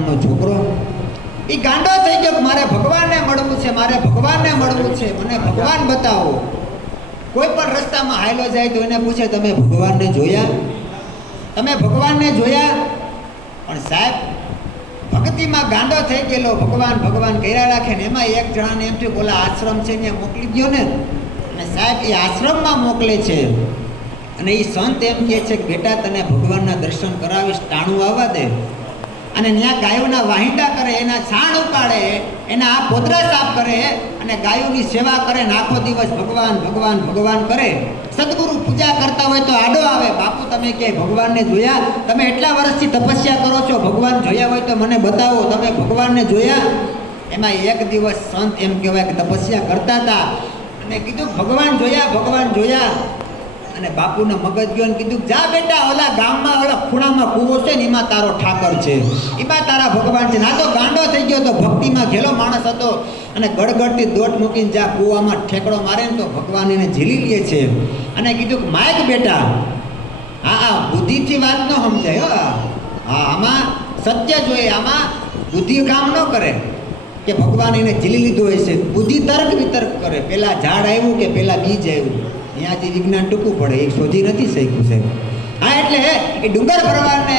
નામનો છોકરો એ ગાંડો થઈ ગયો, મારે ભગવાનને મળવું છે, મારે ભગવાનને મળવું છે, મને ભગવાન બતાવો. કોઈ પણ રસ્તામાં હાયલો જાય તો એને પૂછે, તમે ભગવાનને જોયા? તમે ભગવાનને જોયા? પણ સાહેબ ભક્તિમાં ગાંડો થઈ ગયેલો, ભગવાન ભગવાન કર્યા રાખે ને એમાં એક જણાને એમ થયું બોલા આશ્રમ છે ત્યાં મોકલી ગયો ને, અને સાહેબ એ આશ્રમમાં મોકલે છે અને એ સંત એમ કહે છે કે બેટા તને ભગવાનના દર્શન કરાવીશ, ટાણું આવવા દે. અને ત્યાં ગાયોના વાહિંદા કરે, એના છાણ ઉપાડે, એના આ પોદરા સાફ કરે અને ગાયોની સેવા કરે ને આખો દિવસ ભગવાન ભગવાન ભગવાન કરે. સદગુરુ પૂજા કરતા હોય તો આડો આવે, બાપુ તમે ક્યાંય ભગવાનને જોયા? તમે એટલા વર્ષથી તપસ્યા કરો છો, ભગવાન જોયા હોય તો મને બતાવો, તમે ભગવાનને જોયા? એમાં એક દિવસ સંત એમ કહેવાય કે તપસ્યા કરતા હતા અને કીધું ભગવાન જોયા, ભગવાન જોયા. અને બાપુને મગજ ગયો ને કીધું જા બેટા ઓલા ગામમાં ઓલા ખૂણામાં કૂવો છે ને એમાં તારો ઠાકર છે, એમાં તારા ભગવાન છે. ના તો ગાંડો થઈ ગયો તો ભક્તિમાં ઘેલો માણસ હતો અને ગડગડથી દોટ મૂકીને જા કૂવામાં ઠેકડો મારે ને તો ભગવાન એને ઝીલી લે છે. અને કીધું માયક બેટા, હા બુદ્ધિથી વાત ન સમજાય હો, હા આમાં સત્ય જોઈએ, આમાં બુદ્ધિ કામ ન કરે કે ભગવાન એને ઝીલી લીધો હોય છે. બુદ્ધિ તર્ક વિતર્ક કરે, પેલા ઝાડ આવ્યું કે પેલા બીજ આવ્યું, ત્યાંથી વિજ્ઞાન ટૂંકું પડે, એ શોધી નથી શક્યું છે. હા એટલે એ ડુંગર ભરવાડને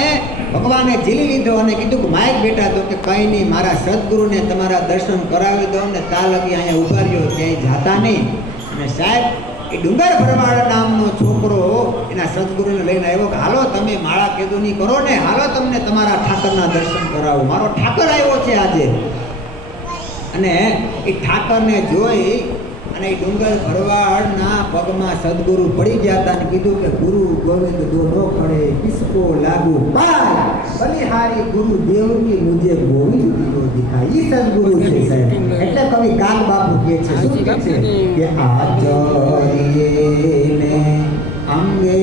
ભગવાને ઝીલી લીધો અને કીધું કે માયક બેટા તો કે કંઈ નહીં, મારા સદગુરુને તમારા દર્શન કરાવી દો ને તા લગી અહીંયા ઉભા રહ્યો, ક્યાંય જાતા નહીં. અને સાહેબ એ ડુંગર ભરવાડ નામનો છોકરો એના સદગુરુને લઈને આવ્યો કે હાલો તમે માળા કેદુની કરો ને, હાલો તમને તમારા ઠાકરના દર્શન કરાવો, મારો ઠાકર આવ્યો છે આજે. અને એ ઠાકરને જોઈ અને એ ડુંગર ભરવાડના પગમાં સદગુરુ પડી ગયા હતા અને કીધું કે ગુરુ ગોવિંદ દોનો પડે કિસકો લાગુ પાય, બલિહારી ગુરુ દેવ કી મુજે ગોવિંદ દીનો દિખાય. ઈ સદગુરુ છે સાહેબ. એટલે કવિ કાગ બાપુ કહે છે, શું કહે છે કે આચરીને અંગે